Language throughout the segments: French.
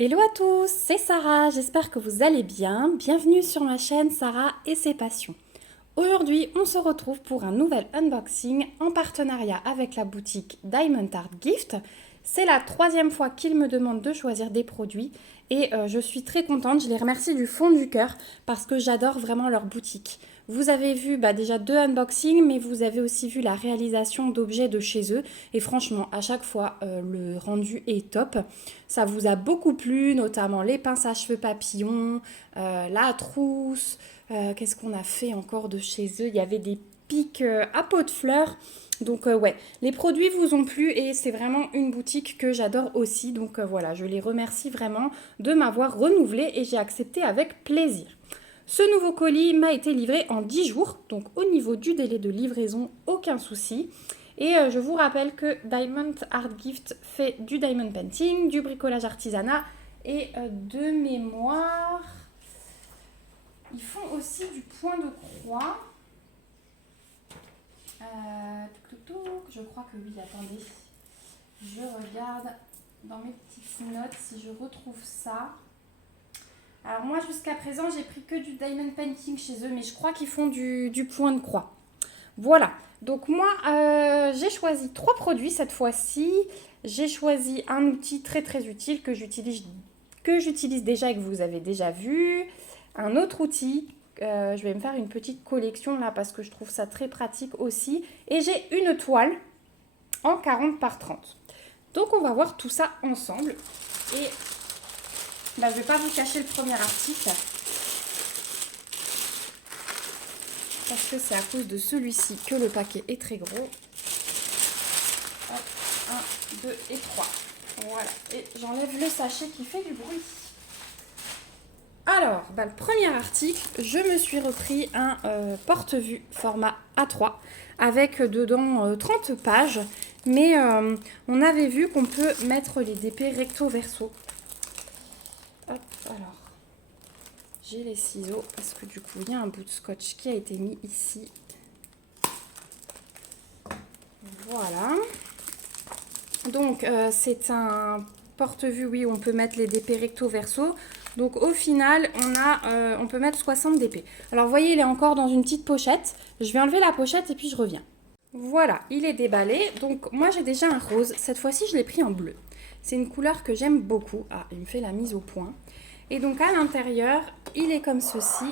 Hello à tous, c'est Sarah, j'espère que vous allez bien. Bienvenue sur ma chaîne Sarah et ses passions. Aujourd'hui, on se retrouve pour un nouvel unboxing en partenariat avec la boutique Diamond Art Gift. C'est la troisième fois qu'ils me demandent de choisir des produits et je suis très contente, je les remercie du fond du cœur parce que j'adore vraiment leur boutique. Vous avez vu déjà 2 unboxings, mais vous avez aussi vu la réalisation d'objets de chez eux. Et franchement, à chaque fois, le rendu est top. Ça vous a beaucoup plu, notamment les pinces à cheveux papillons, la trousse. Qu'est-ce qu'on a fait encore de chez eux? Il y avait des pics à pot de fleurs. Donc ouais, les produits vous ont plu et c'est vraiment une boutique que j'adore aussi. Donc voilà, je les remercie vraiment de m'avoir renouvelé et j'ai accepté avec plaisir. Ce nouveau colis m'a été livré en 10 jours, donc au niveau du délai de livraison, aucun souci. Et je vous rappelle que Diamond Art Gift fait du diamond painting, du bricolage artisanat et de mémoire, ils font aussi du point de croix. Je crois que oui, attendez. Je regarde dans mes petites notes si je retrouve ça. Alors moi jusqu'à présent j'ai pris que du diamond painting chez eux, mais je crois qu'ils font du point de croix. Voilà, donc moi j'ai choisi 3 produits cette fois-ci. J'ai choisi un outil très très utile que j'utilise déjà et que vous avez déjà vu. Un autre outil, je vais me faire une petite collection là parce que je trouve ça très pratique aussi. Et j'ai une toile en 40 par 30. Donc on va voir tout ça ensemble. Et je ne vais pas vous cacher le premier article parce que c'est à cause de celui-ci que le paquet est très gros. Hop, 1, 2 et 3. Voilà, et j'enlève le sachet qui fait du bruit. Alors, le premier article, je me suis repris un porte-vue format A3 avec dedans 30 pages. Mais on avait vu qu'on peut mettre les DP recto verso. Hop, alors, j'ai les ciseaux parce que du coup, il y a un bout de scotch qui a été mis ici. Voilà. Donc, c'est un porte-vue, oui, on peut mettre les DP recto verso. Donc, au final, on peut mettre 60 DP. Alors, vous voyez, il est encore dans une petite pochette. Je vais enlever la pochette et puis je reviens. Voilà, il est déballé. Donc, moi, j'ai déjà un rose. Cette fois-ci, je l'ai pris en bleu. C'est une couleur que j'aime beaucoup. Ah, il me fait la mise au point. Et donc, à l'intérieur, il est comme ceci.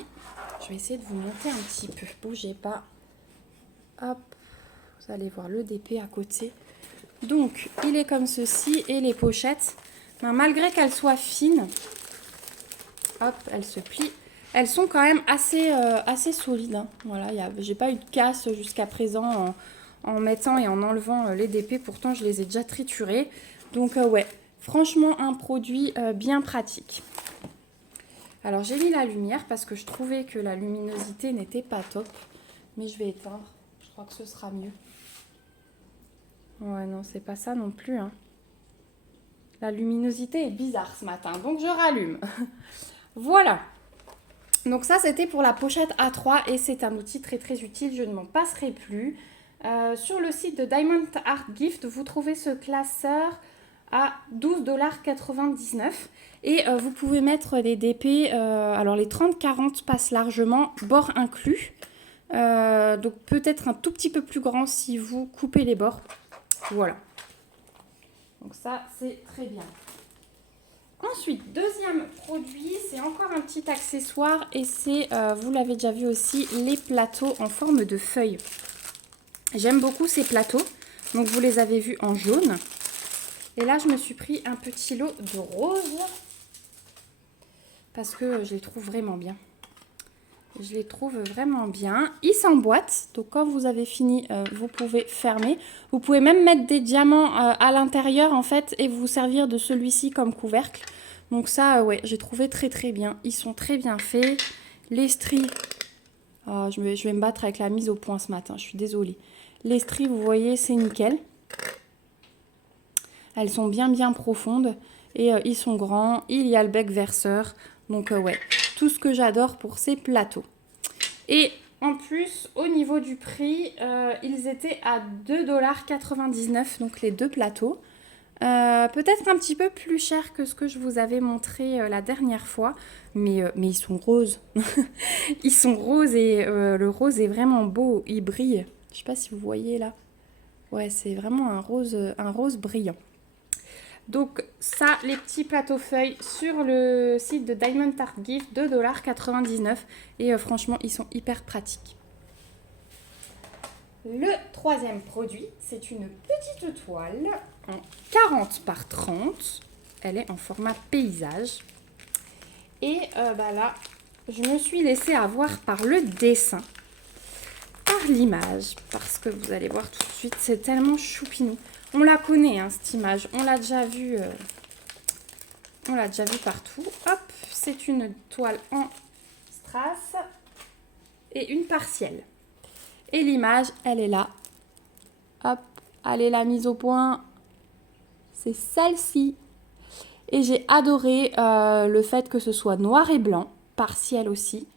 Je vais essayer de vous monter un petit peu. Bougez pas. Hop, vous allez voir le DP à côté. Donc, il est comme ceci. Et les pochettes, malgré qu'elles soient fines, hop, elles se plient. Elles sont quand même assez solides. Hein. Voilà, j'ai pas eu de casse jusqu'à présent en mettant et en enlevant les DP. Pourtant, je les ai déjà triturés. Donc, ouais, franchement, un produit bien pratique. Alors, j'ai mis la lumière parce que je trouvais que la luminosité n'était pas top. Mais je vais éteindre. Je crois que ce sera mieux. Ouais, non, c'est pas ça non plus. Hein. La luminosité est bizarre ce matin. Donc, je rallume. Voilà. Donc ça, c'était pour la pochette A3 et c'est un outil très très utile, je ne m'en passerai plus. Sur le site de Diamond Art Gift, vous trouvez ce classeur à 12,99 $ et vous pouvez mettre les DP, alors les 30-40 passent largement, bord inclus. Donc peut-être un tout petit peu plus grand si vous coupez les bords. Voilà. Donc ça, c'est très bien. Ensuite, deuxième produit, c'est encore un petit accessoire et c'est, vous l'avez déjà vu aussi, les plateaux en forme de feuilles. J'aime beaucoup ces plateaux, donc vous les avez vus en jaune. Et là, je me suis pris un petit lot de roses parce que je les trouve vraiment bien. Je les trouve vraiment bien. Ils s'emboîtent, donc quand vous avez fini, vous pouvez fermer. Vous pouvez même mettre des diamants à l'intérieur en fait et vous servir de celui-ci comme couvercle. Donc ça, ouais, j'ai trouvé très très bien. Ils sont très bien faits. Les stries, oh, je vais me battre avec la mise au point ce matin, je suis désolée. Les stries, vous voyez, c'est nickel. Elles sont bien bien profondes et ils sont grands. Il y a le bec verseur, donc ouais. Tout ce que j'adore pour ces plateaux. Et en plus, au niveau du prix, ils étaient à 2,99 $, donc les deux plateaux. Peut-être un petit peu plus cher que ce que je vous avais montré la dernière fois, mais ils sont roses. Ils sont roses et le rose est vraiment beau, il brille. Je sais pas si vous voyez là. Ouais, c'est vraiment un rose brillant. Donc ça, les petits plateaux feuilles sur le site de Diamond Art Gift, 2,99 $. Et franchement, ils sont hyper pratiques. Le troisième produit, c'est une petite toile en 40 par 30. Elle est en format paysage. Et là, je me suis laissée avoir par le dessin, par l'image, parce que vous allez voir tout de suite, c'est tellement choupinou. On la connaît, hein, cette image, on l'a déjà vue partout. Hop, c'est une toile en strass et une partielle. Et l'image, elle est là. Hop, allez, la mise au point, c'est celle-ci. Et j'ai adoré le fait que ce soit noir et blanc, partiel aussi.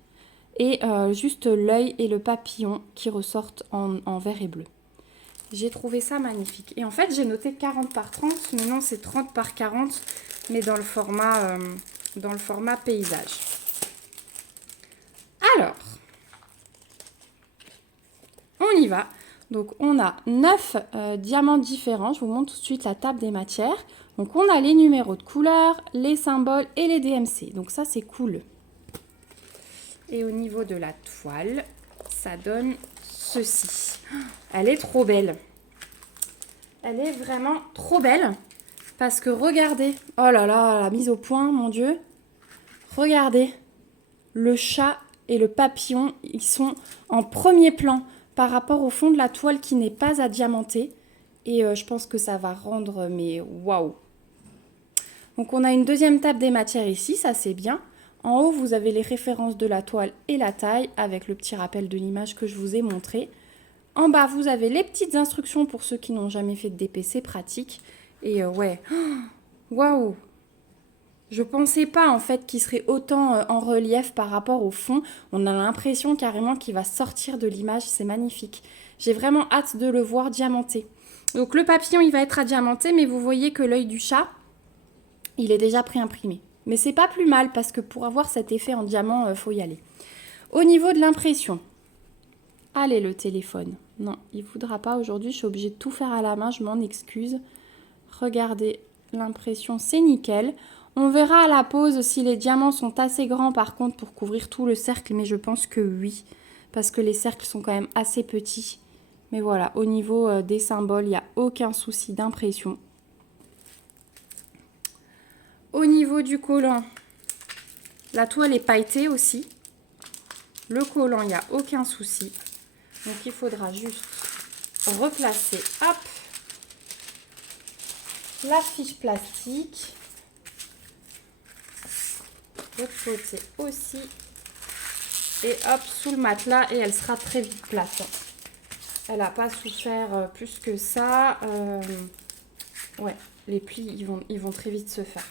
Et juste l'œil et le papillon qui ressortent en vert et bleu. J'ai trouvé ça magnifique. Et en fait, j'ai noté 40 par 30, mais non, c'est 30 par 40, mais dans le format paysage. Alors, on y va. Donc, on a 9 diamants différents. Je vous montre tout de suite la table des matières. Donc, on a les numéros de couleur, les symboles et les DMC. Donc, ça, c'est cool. Et au niveau de la toile, ça donne ceci. Elle est trop belle. Elle est vraiment trop belle. Parce que regardez. Oh là là, la mise au point, mon Dieu. Regardez. Le chat et le papillon, ils sont en premier plan par rapport au fond de la toile qui n'est pas à diamanter. Et je pense que ça va rendre, mais waouh. Donc on a une deuxième table des matières ici, ça c'est bien. En haut, vous avez les références de la toile et la taille avec le petit rappel de l'image que je vous ai montré. En bas, vous avez les petites instructions pour ceux qui n'ont jamais fait de DP, c'est pratique. Et ouais, waouh! Je pensais pas en fait qu'il serait autant en relief par rapport au fond. On a l'impression carrément qu'il va sortir de l'image, c'est magnifique. J'ai vraiment hâte de le voir diamanté. Donc le papillon, il va être à diamanter, mais vous voyez que l'œil du chat, il est déjà pré-imprimé. Mais c'est pas plus mal parce que pour avoir cet effet en diamant, faut y aller. Au niveau de l'impression, allez le téléphone. Non, il ne voudra pas aujourd'hui, je suis obligée de tout faire à la main, je m'en excuse. Regardez, l'impression c'est nickel. On verra à la pause si les diamants sont assez grands par contre pour couvrir tout le cercle, mais je pense que oui, parce que les cercles sont quand même assez petits. Mais voilà, au niveau des symboles, il n'y a aucun souci d'impression. Au niveau du collant, la toile est pailletée aussi. Le collant, il n'y a aucun souci. Donc il faudra juste replacer, hop, la fiche plastique. De l'autre côté aussi. Et hop, sous le matelas et elle sera très vite plate. Elle n'a pas souffert plus que ça. Ouais, les plis, ils vont très vite se faire.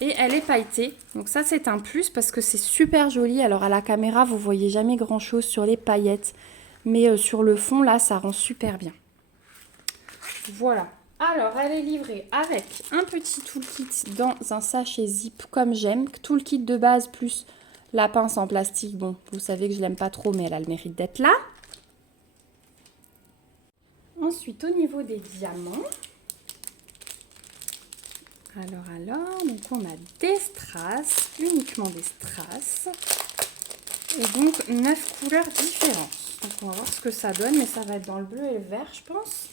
Et elle est pailletée. Donc ça, c'est un plus parce que c'est super joli. Alors à la caméra, vous voyez jamais grand-chose sur les paillettes. Mais sur le fond, là, ça rend super bien. Voilà. Alors, elle est livrée avec un petit toolkit dans un sachet zip comme j'aime. Toolkit de base plus la pince en plastique. Bon, vous savez que je l'aime pas trop, mais elle a le mérite d'être là. Ensuite, au niveau des diamants. Alors, donc on a des strass, uniquement des strass. Et donc 9 couleurs différentes. Donc on va voir ce que ça donne, mais ça va être dans le bleu et le vert, je pense.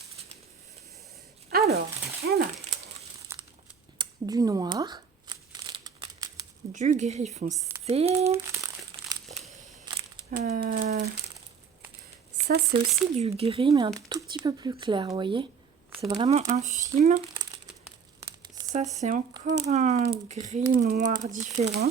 Alors, on a du noir, du gris foncé. Ça, c'est aussi du gris, mais un tout petit peu plus clair, vous voyez. C'est vraiment infime. Ça, c'est encore un gris noir différent.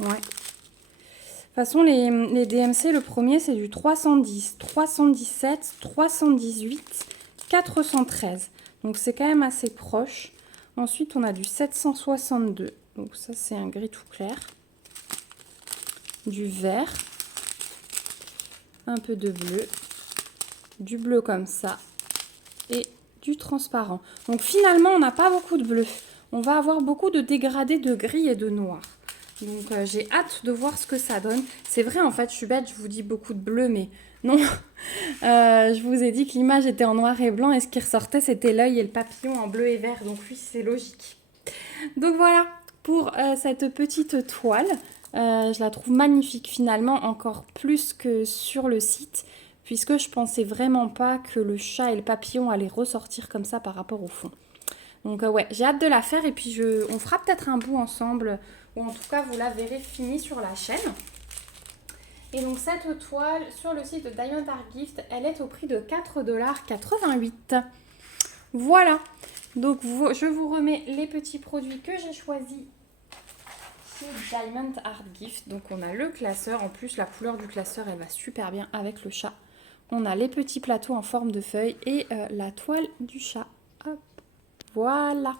Ouais. De toute façon, les DMC, le premier, c'est du 310, 317, 318, 413. Donc, c'est quand même assez proche. Ensuite, on a du 762. Donc, ça, c'est un gris tout clair. Du vert. Un peu de bleu. Du bleu comme ça. Et du transparent. Donc finalement, on n'a pas beaucoup de bleu. On va avoir beaucoup de dégradés de gris et de noir. Donc j'ai hâte de voir ce que ça donne. C'est vrai, en fait, je suis bête, je vous dis beaucoup de bleu, mais non. Je vous ai dit que l'image était en noir et blanc et ce qui ressortait, c'était l'œil et le papillon en bleu et vert. Donc oui, c'est logique. Donc voilà pour cette petite toile. Je la trouve magnifique finalement, encore plus que sur le site, puisque je pensais vraiment pas que le chat et le papillon allaient ressortir comme ça par rapport au fond. Donc ouais, j'ai hâte de la faire et puis on fera peut-être un bout ensemble, ou en tout cas vous la verrez finie sur la chaîne. Et donc cette toile sur le site de Diamond Art Gift, elle est au prix de 4,88 $. Voilà, donc je vous remets les petits produits que j'ai choisis chez Diamond Art Gift. Donc on a le classeur, en plus la couleur du classeur elle va super bien avec le chat. On a les petits plateaux en forme de feuille et la toile du chat. Hop. Voilà.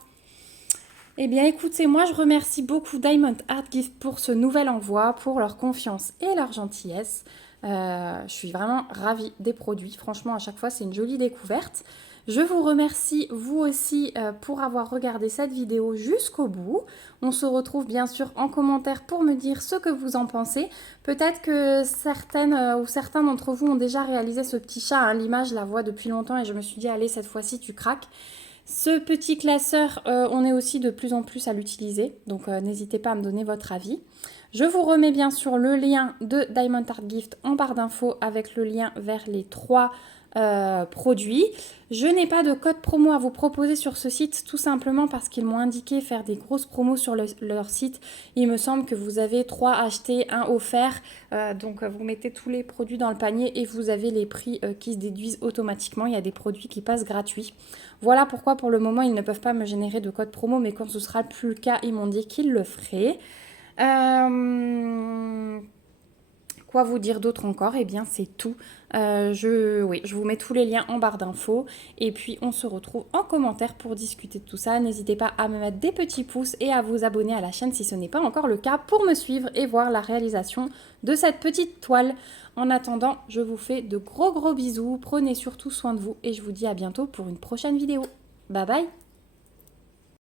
Eh bien écoutez, moi je remercie beaucoup Diamond Art Gift pour ce nouvel envoi, pour leur confiance et leur gentillesse. Je suis vraiment ravie des produits. Franchement, à chaque fois, c'est une jolie découverte. Je vous remercie, vous aussi, pour avoir regardé cette vidéo jusqu'au bout. On se retrouve bien sûr en commentaire pour me dire ce que vous en pensez. Peut-être que certaines ou certains d'entre vous ont déjà réalisé ce petit chat. Hein. L'image, je la vois depuis longtemps et je me suis dit, allez, cette fois-ci, tu craques. Ce petit classeur, on est aussi de plus en plus à l'utiliser, donc n'hésitez pas à me donner votre avis. Je vous remets bien sûr le lien de Diamond Art Gift en barre d'infos avec le lien vers les 3 produits. Je n'ai pas de code promo à vous proposer sur ce site, tout simplement parce qu'ils m'ont indiqué faire des grosses promos sur leur site. Il me semble que vous avez 3 achetés, 1 offert, donc vous mettez tous les produits dans le panier et vous avez les prix qui se déduisent automatiquement. Il y a des produits qui passent gratuits. Voilà pourquoi pour le moment ils ne peuvent pas me générer de code promo, mais quand ce sera plus le cas, ils m'ont dit qu'ils le feraient. Quoi vous dire d'autre encore? Eh bien c'est tout. Je vous mets tous les liens en barre d'infos et puis on se retrouve en commentaire pour discuter de tout ça. N'hésitez pas à me mettre des petits pouces et à vous abonner à la chaîne si ce n'est pas encore le cas pour me suivre et voir la réalisation de cette petite toile. En attendant, je vous fais de gros bisous, prenez surtout soin de vous et je vous dis à bientôt pour une prochaine vidéo. Bye bye!